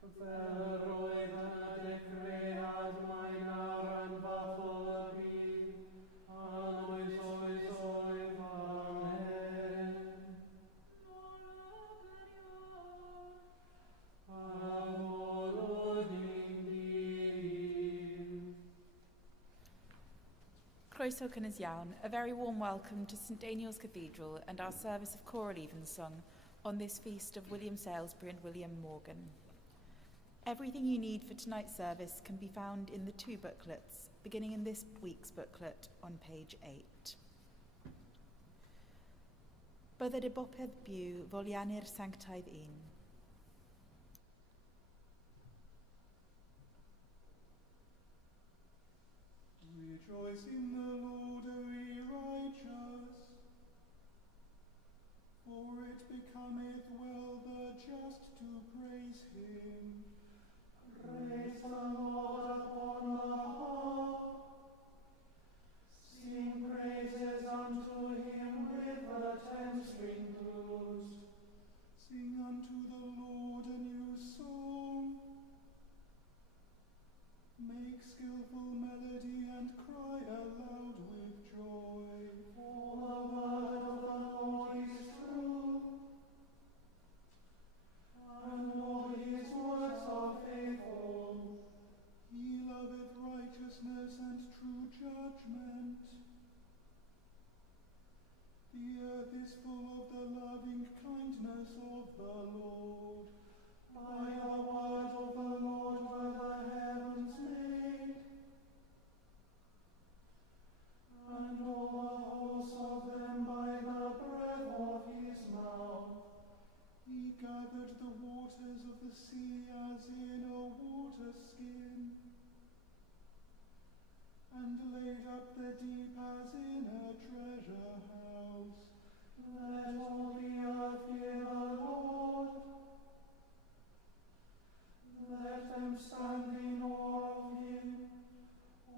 Fel roedd yn y dechreuad mae nawr yn fathol y byd, a'n oes oedd amen. A molwn i'n dydd. Croeso cynnes iawn. A very warm welcome to St Daniel's Cathedral and our service of Choral Evensong on this feast of William Salesbury and William Morgan. Everything you need for tonight's service can be found in the two booklets, beginning in this week's booklet on page 8. Bydded y bopeth byw folianir sanctaidd un. Rejoice in the Lord, O ye righteous, for it becometh well the just to praise him. Praise the Lord upon the harp. Sing praises unto him with the 10-string lute. Sing unto the Lord a new song. Make skillful melody and cry aloud with joy. For the word of the Lord is true, and all his works are faithful. He loveth righteousness and true judgment. The earth is full of the loving kindness of the Lord. By the word of the Lord were the heavens made, and all the hosts of them by the breath of his mouth. He gathered the waters of the sea as in a water skin, and laid up the deep as in a treasure house. Let all the earth fear the Lord. Let them stand in awe of him,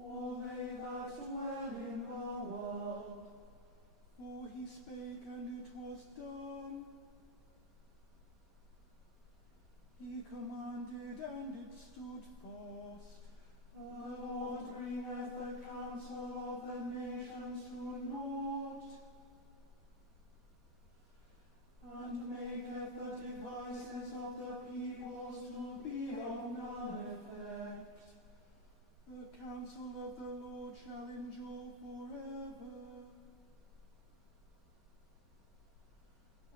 all they that dwell in the world. For he spake, and it was done. He commanded, and it stood fast. The Lord bringeth the counsel of the nations to naught, and maketh the devices of the peoples to be of none effect. The counsel of the Lord shall endure forever,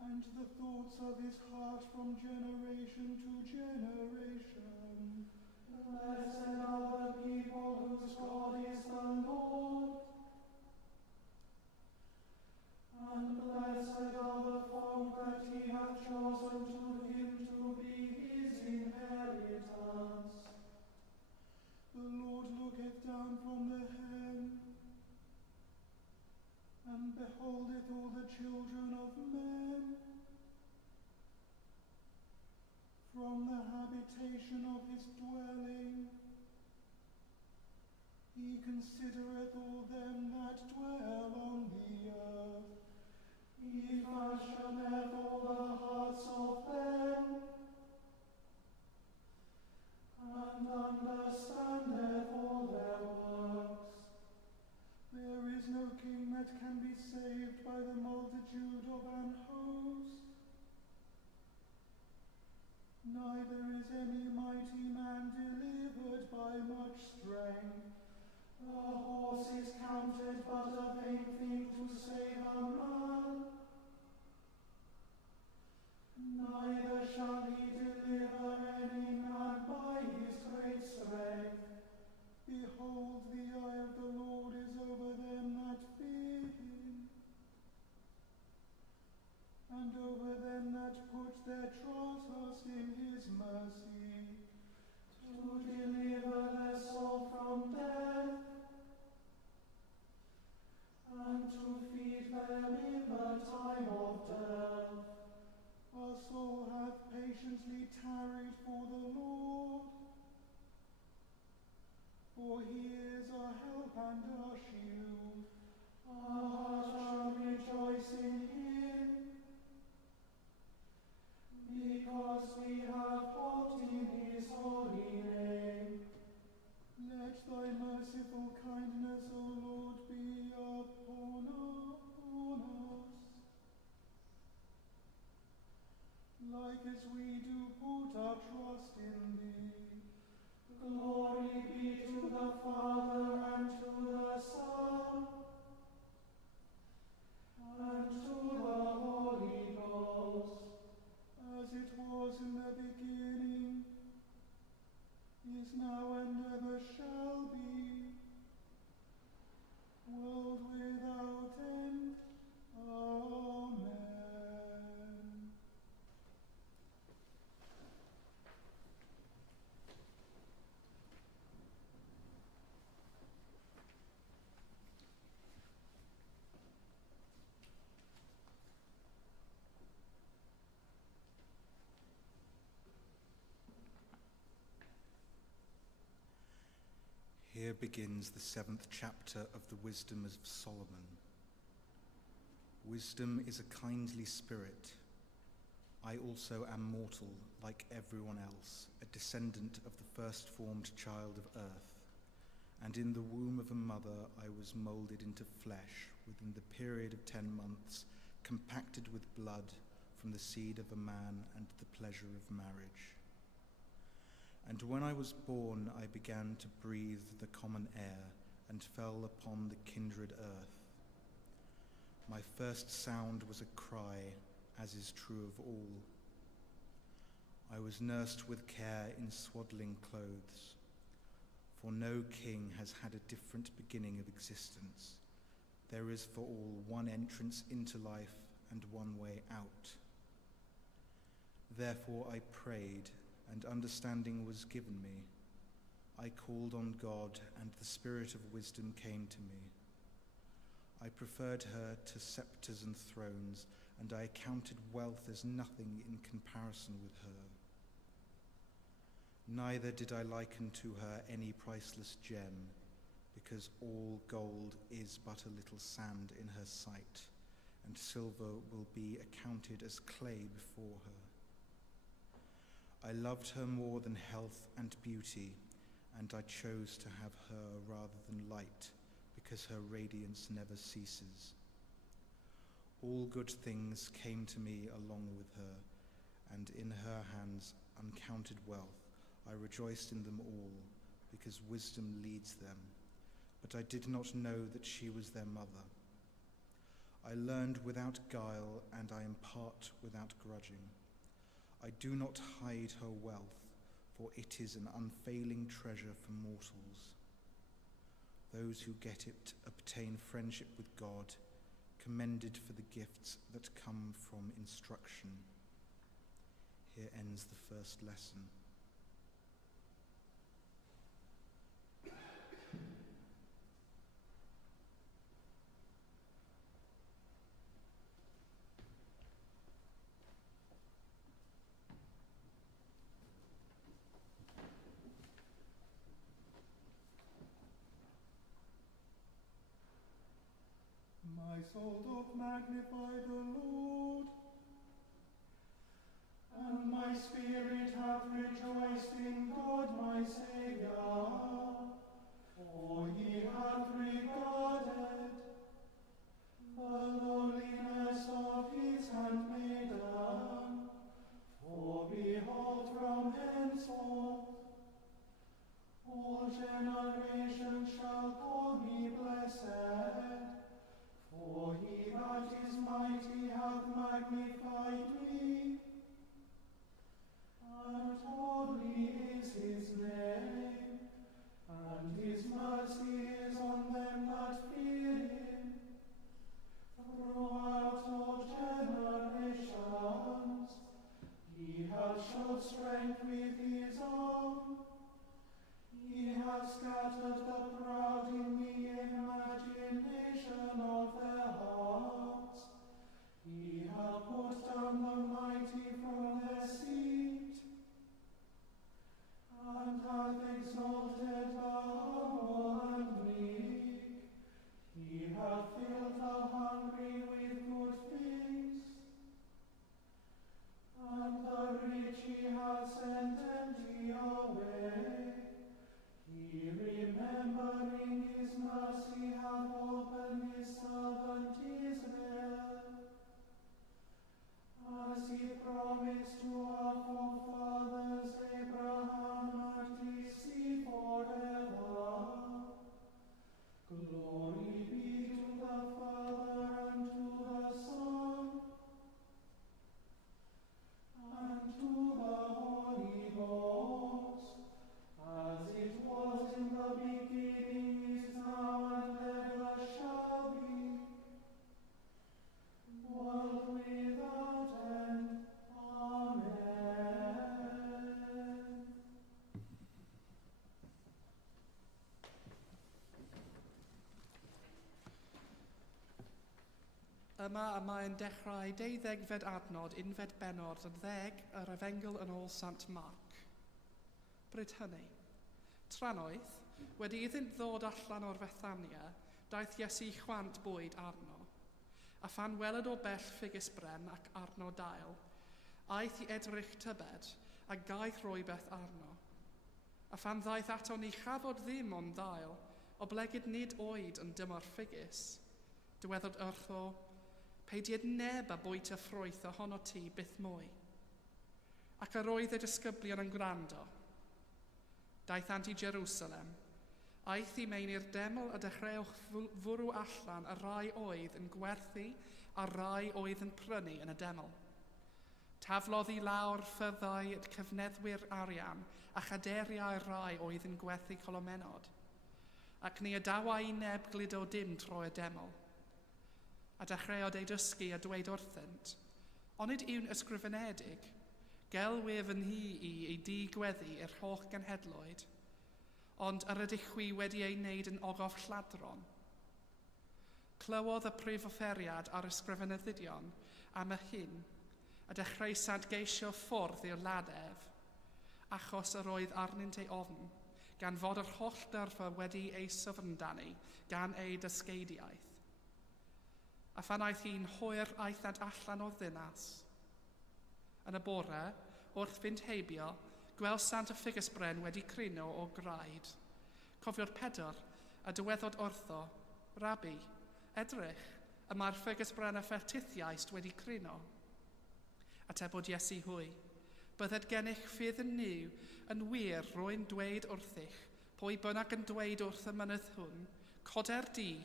and the thoughts of his heart from generation to generation. Blessed are the people whose God is the Lord, and blessed are the folk that he hath chosen to him to be his inheritance. The Lord looketh down from the heaven, and beholdeth all the children of men. From the habitation of his dwelling, he considereth all them that dwell on the earth. He fashioneth all the hearts of them, and understandeth all their works. There is no king that can be saved by the multitude of an host, neither is any mighty man delivered by much strength. The horse is counted but a vain thing to save a man, neither shall he deliver any man by his great strength. Behold, the eye of the Lord is over them that fear him, and over them that put their trust in his mercy, To deliver their soul from death, and to feed them in the time of death. Our soul hath patiently tarried for the Lord, for he is our help and our shield. Our heart shall rejoice in him, because we have hoped in his like as we do put our trust in thee. Glory be to the Father, and to the Son, and to the Holy Ghost, As it was in the beginning, is now, and ever shall be, world without end. Amen. Here begins the 7th chapter of the Wisdom of Solomon. Wisdom is a kindly spirit. I also am mortal, like everyone else, a descendant of the first-formed child of earth. And in the womb of a mother I was moulded into flesh within the period of 10 months, compacted with blood from the seed of a man and the pleasure of marriage. And when I was born, I began to breathe the common air and fell upon the kindred earth. My first sound was a cry, as is true of all. I was nursed with care in swaddling clothes, for no king has had a different beginning of existence. There is for all one entrance into life and one way out. Therefore I prayed, and understanding was given me. I called on God, and the spirit of wisdom came to me. I preferred her to scepters and thrones, and I accounted wealth as nothing in comparison with her. Neither did I liken to her any priceless gem, because all gold is but a little sand in her sight, and silver will be accounted as clay before her. I loved her more than health and beauty, and I chose to have her rather than light, because her radiance never ceases. All good things came to me along with her, and in her hands uncounted wealth. I rejoiced in them all, because wisdom leads them. But I did not know that she was their mother. I learned without guile, and I impart without grudging. I do not hide her wealth, for it is an unfailing treasure for mortals. Those who get it obtain friendship with God, commended for the gifts that come from instruction. Here ends the first lesson. My soul doth magnify the Lord, and my spirit hath rejoiced in God my Saviour, for he hath regarded the lowliness of his handmaiden. For behold, from henceforth all generations shall call me blessed. For he that is mighty hath magnified me, and holy is his name, and his mercy is on them that fear him, throughout all generations. He hath showed strength with his arm, he hath scattered the proud in the imagination of their hearts. He hath put down the mighty from their seat, and hath exalted the humble and meek. He hath filled the hungry with good things, and the rich he hath sent empty away. He, remembering his mercy, hath opened his servant Israel, as he promised to Yma y mae'n dechrau 12 adnod 11 bennod yn 10 yr Efengyl yn ôl Sant Marc. Bryd hynny, tranoedd, wedi iddynt ddod allan o'r Fethania, daeth Iesu chwant bwyd arno. A phan weled o bell ffigys bren ac arno dail, aeth I edrych tybed a gaeth rwybeth arno. A phan ddaeth ato ni chafod ddim ond dail, o blegyd nid oed yn dymor ffigys, diweddod wrtho, peidiad neb a bwyta ffrwyth ohono ti byth mwy. Ac yr oedd y disgyblion yn gwrando. Daeth ant I Jerusalem, aeth I mewn i'r deml a dechreuwch fwrw allan a rai oedd yn gwerthu a rai oedd yn prynu yn y deml. Taflodd I lawr ffyddau cyfneddwyr arian a chaderiau rai oedd yn gwerthu colomenod, ac ni adawa I neb gludo dim tro y deml. A dechreuodd ei dysgu a dweud wrthynt, onid yw'n ysgrifenedig, gelwyf yn hi I digweddu i'r holl genhedloedd, ond yr ydych chwi wedi ei wneud yn ogof lladron. Clywodd y prif offeriad ar ysgrifenyddion am y hyn, a dechrau sant geisio ffwrdd i'r ladef, achos yr oedd arnynt ei ofn, gan fod yr holl dyrfa wedi ei syfrndanu gan ei dysgeidiaeth. A phan aeth hi'n hwyr aethant allan o ddinas. Yn y bore, wrth fynd heibio, gweld sant y ffigus bren wedi crino o graid. Cofio'r Pedr a dyweddod wrtho, Rabi, edrych, y mae'r ffigus bren a ffertithiaist wedi crino. Atebod Iesu hwy, bydded gennych ffydd yn niw yn wir rwy'n dweud wrthych, pwy bynnag yn dweud wrth y mynydd hwn, coder di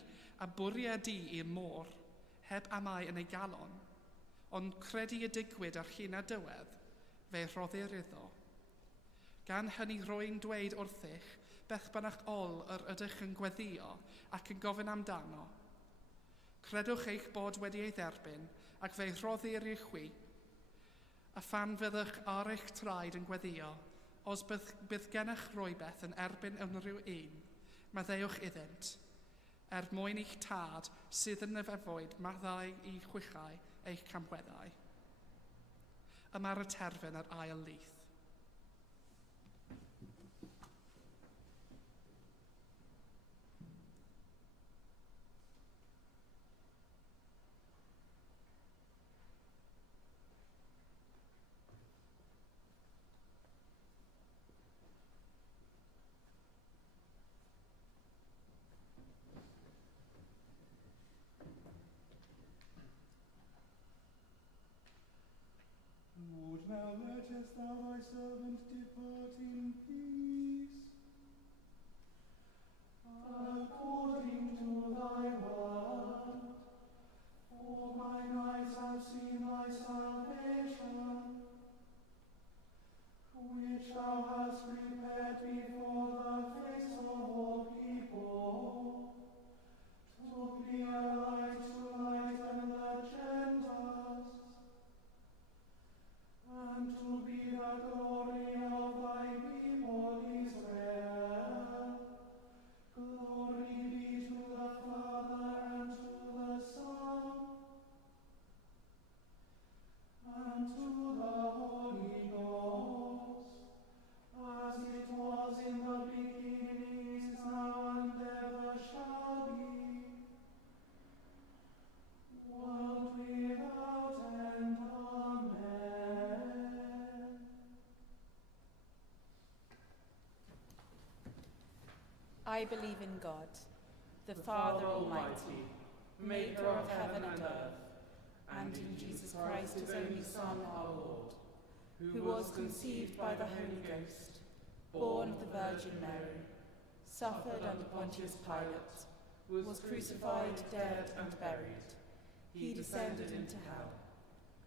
a bwriad di i'r môr, heb amau yn ei galon, ond credu y digwyd ar hyn a dywedd, fe rhoddir iddo. Gan hynny rwy'n dweud wrthych, beth bynnag ol yr ydych yn gweddio ac yn gofyn amdano. Credwch eich bod wedi ei dderbyn ac fe rhoddir i'ch chwi, a phan fyddwch ar eich traed yn gweddio, os bydd gennych rwybeth yn erbyn unrhyw un, maddeuwch iddynt, mwyn i'ch tad sydd yn yfefwyd maddau I chwichau eich campweddau. Yma'r y terfyn yr ail lith. Lord, now lettest thou thy servant depart in peace, according to thy word. For mine eyes have seen thy salvation, which thou hast prepared before the face of all people, to be a light to lighten the Gentiles, and to be the glory of thy people Israel. Glory be to the Father and to the Son and to the Holy Ghost, as it was in the beginning, is now, and ever shall be, world without end. Amen. I believe in God, the Father Almighty, maker of heaven and earth, and in Jesus Christ, his only Son, our Lord, who was conceived by the Holy Ghost, born of the Virgin Mary, suffered under Pontius Pilate, was crucified, dead, and buried. He descended into hell.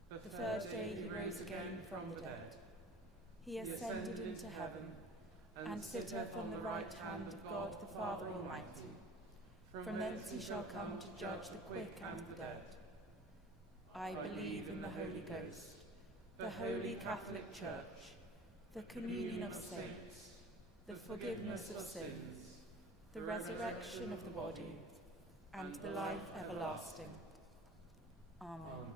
The third day he rose again from the dead. He ascended into heaven, and sitteth on the right hand of God the Father Almighty. From thence he shall come to judge the quick and the dead. I believe in the Holy Ghost, the Holy Catholic Church, the communion of saints, the forgiveness of sins, the resurrection of the body, and the life everlasting. Amen.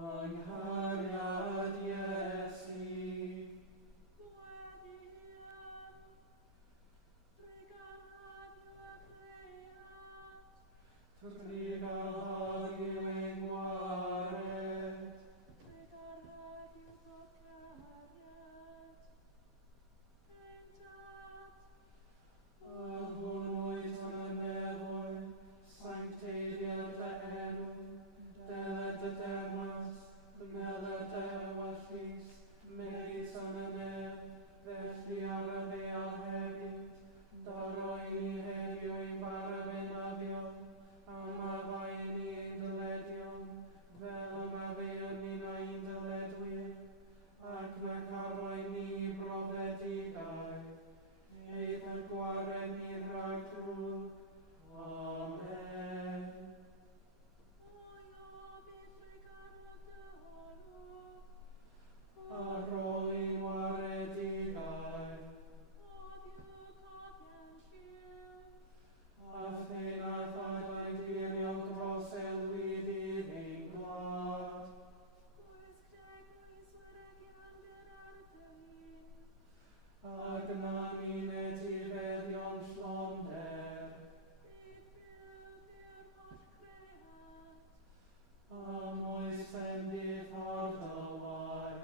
Anghariad Iesu, trigar yw'n gwared, a hwnnwyd yn nefoedd, sancteidiad dy enw, deled dy dermas, dymeled dy ewallus, megis yn y nef, felly ar y ddeal hefyd, daroen ni heddiw ein barabynafio, am afaen ni ein dyledion, fel y maddeuon ni'n ein dyledwyr, ac na carwain ni brofedigau, eith yn gwared ni rhag drwg. Amen. Ac roi'n waredigau, a thyn a thadau gwirion dros elwyd i'r ein gwlad. Ac na ni'n etifeddion llonder, a moes bendith ar dylwai,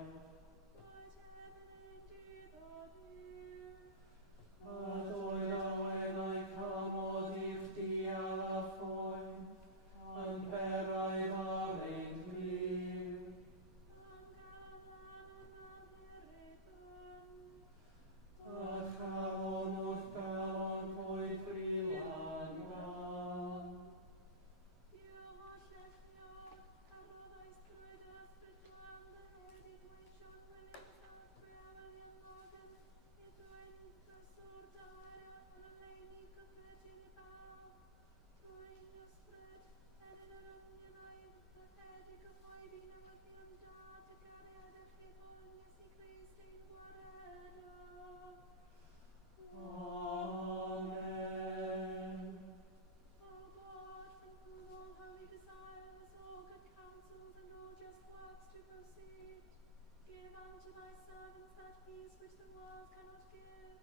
a doedd awenau camod i'ch dial a ffoi, yn beraidd ar ein glir. A chalon wrth galon coed frilan gan. Amen. Give unto thy servants that peace which the world cannot give,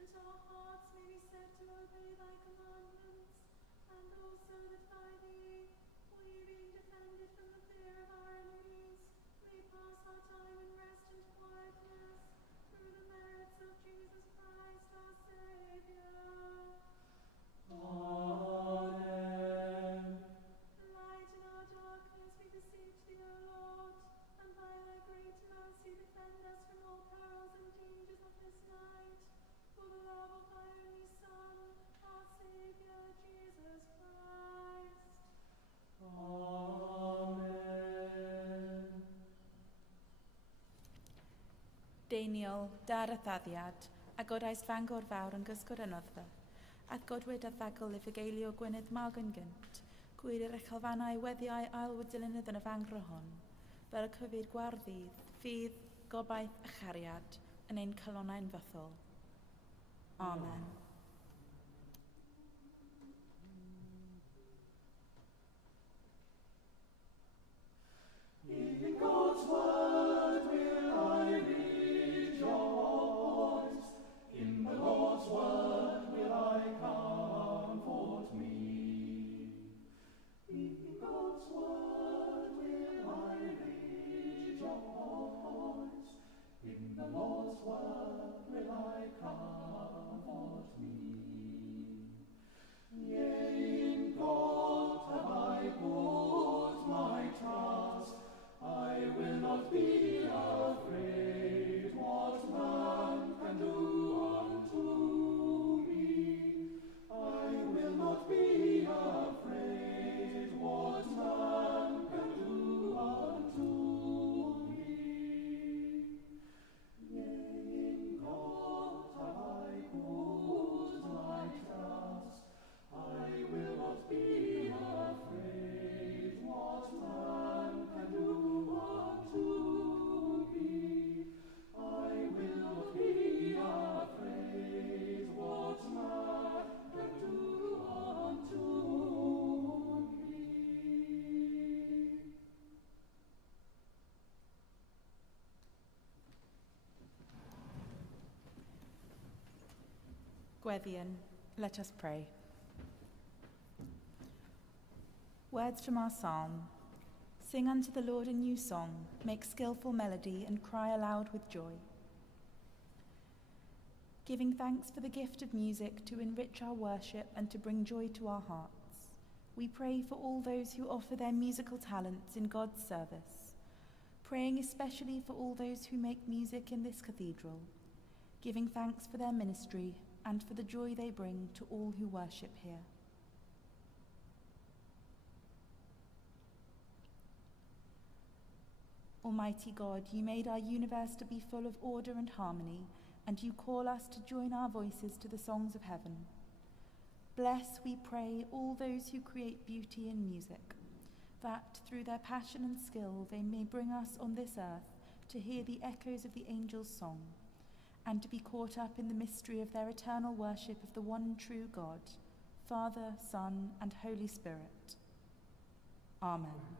that our hearts may be set to obey thy commandments, and also that by thee, we being defended from the fear of our enemies, may pass our time in rest and quietness, through the merits of Jesus Christ our Saviour. Amen. Light in our darkness, we beseech thee, O Lord, and by thy great mercy defend us from all perils and dangers of this night, for the love of thy only Son, our Saviour, Jesus Christ. Amen. Deiniol, dar y thaddiad, a godais Fangor fawr yn gysgod yn oddfa, ac godwyd a ddagol i fygeilio Gwynydd Malg yn gynt, gwir i'r echelfannau weddiau ailwydilynydd yn y fangro hon, fel y cyfyd gwardydd, ffydd, gobaith a chariad yn ein calonau'n fythol. Amen. In God's word will I read your voice, in the Lord's word will I comfort me. In God's word will I read your voice, in the Lord's word will I comfort me. Gweddian, let us pray. Words from our psalm. Sing unto the Lord a new song, make skillful melody, and cry aloud with joy. Giving thanks for the gift of music to enrich our worship and to bring joy to our hearts, we pray for all those who offer their musical talents in God's service, praying especially for all those who make music in this cathedral, giving thanks for their ministry and for the joy they bring to all who worship here. Almighty God, you made our universe to be full of order and harmony, and you call us to join our voices to the songs of heaven. Bless, we pray, all those who create beauty in music, that through their passion and skill they may bring us on this earth to hear the echoes of the angels' song, and to be caught up in the mystery of their eternal worship of the one true God, Father, Son, and Holy Spirit. Amen.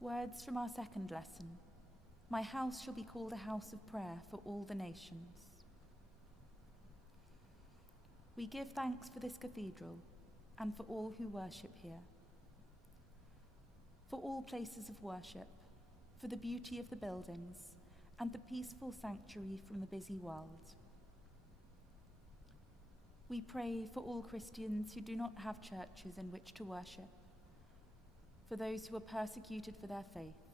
Words from our second lesson. My house shall be called a house of prayer for all the nations. We give thanks for this cathedral and for all who worship here, for all places of worship, for the beauty of the buildings, and the peaceful sanctuary from the busy world. We pray for all Christians who do not have churches in which to worship, for those who are persecuted for their faith,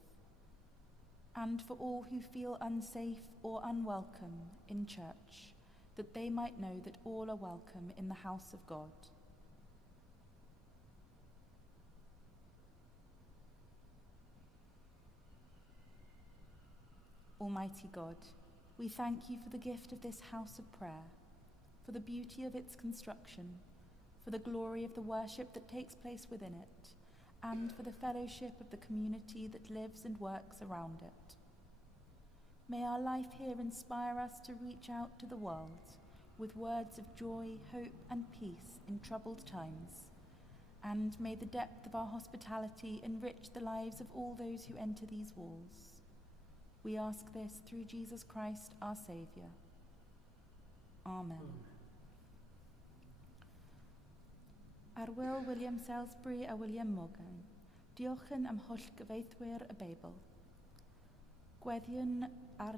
and for all who feel unsafe or unwelcome in church, that they might know that all are welcome in the house of God. Almighty God, we thank you for the gift of this house of prayer, for the beauty of its construction, for the glory of the worship that takes place within it, and for the fellowship of the community that lives and works around it. May our life here inspire us to reach out to the world with words of joy, hope, and peace in troubled times, and may the depth of our hospitality enrich the lives of all those who enter these walls. We ask this through Jesus Christ, our Saviour. Amen. Ar wil William Salesbury a William Morgan, diolchen am holl gyfeithwyr y Beibl. Gweddion ar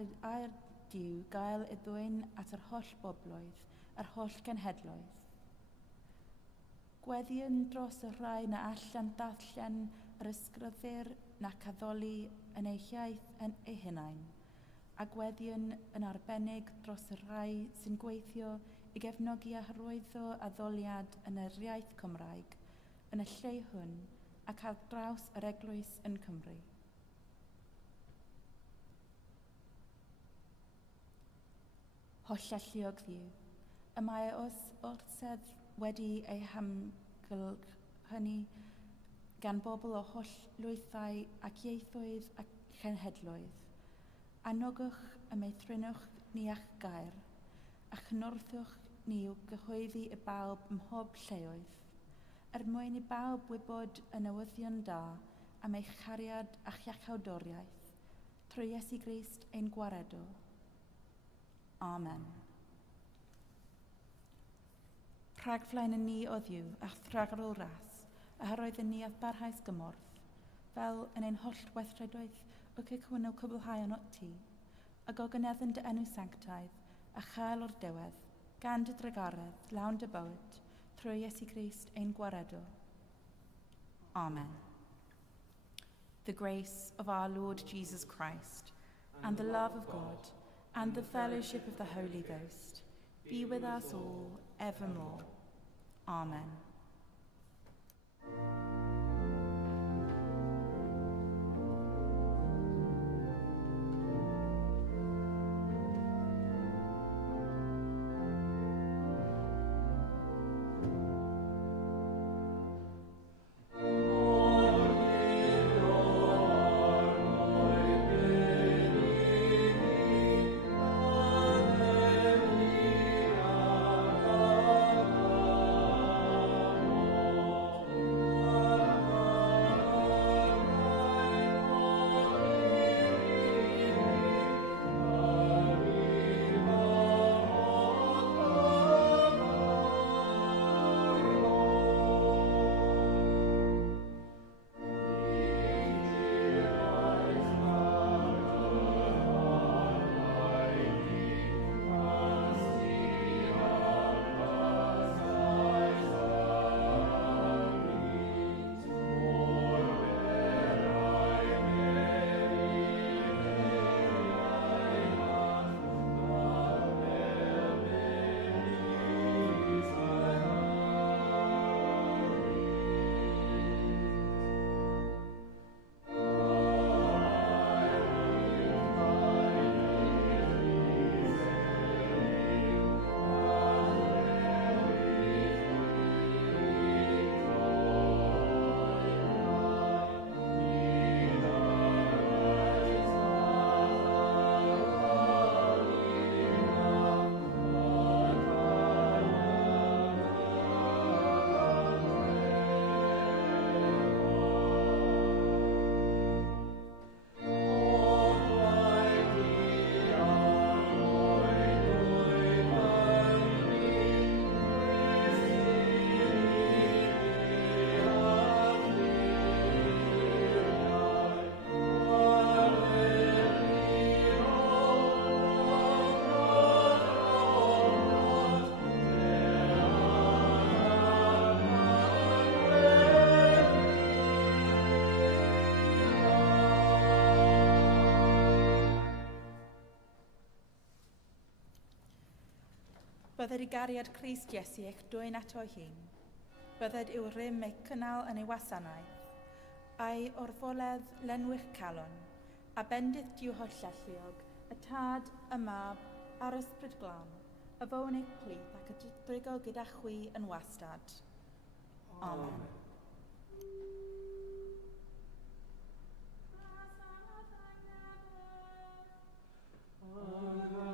diw gael y ddwyn at yr holl bobloedd, yr holl genhedloedd. Gweddion dros y rhai na allan darllen yr ysgrythur nac addoli yn ei hiaith yn ei hunain, a gweddion yn arbennig dros y rhai sy'n gweithio i gefnogi a hyrwyddo addoliad yn yr iaith Cymraeg yn y lle hwn ac ar draws yr eglwys yn Cymru. Holl alluog ddiw, y mae orsedd wedi ei hamgylch hynny gan bobl o holl lwythau ac ieithoedd ac chenhedloedd. Anogwch y meithrinwch ni a'ch gair, a chnorthwch ni i'w gyhoeddi y bawb ym mhob lleoedd, mwyn i bawb wybod y newyddion da am eich chariad a'ch iachawdoriaeth, trwy Iesu Grist ein gwaredo. Amen. Rhagflaen yn ni o ddiw a'ch thragol ras, a hyroedd yn ni ath barhaus gymorth, fel yn ein holl weithredoedd o cicwn o cwblhau yn oti, a gogyneddyn dy enw sanctaidd, a chael o'r diwedd, gan dy drygaredd, lawn dy bywyd, trwy Iesu Grist ein gwaredo. Amen. The grace of our Lord Jesus Christ, and the love of God, and the fellowship of the Holy Ghost, be with us all evermore. Amen. Amen. Bydded i gariad Crist Iesu eich dwy'n ato hun. Bydded i'w rym eich cynnal yn ei wasanaeth. A'i orfoledd lenwych calon, a bendith diw hollelliog, y tad, y mab, a'r ysbryd glân, y fown eich plith ac y drigo gyda chwi yn wastad. Amen. Amen.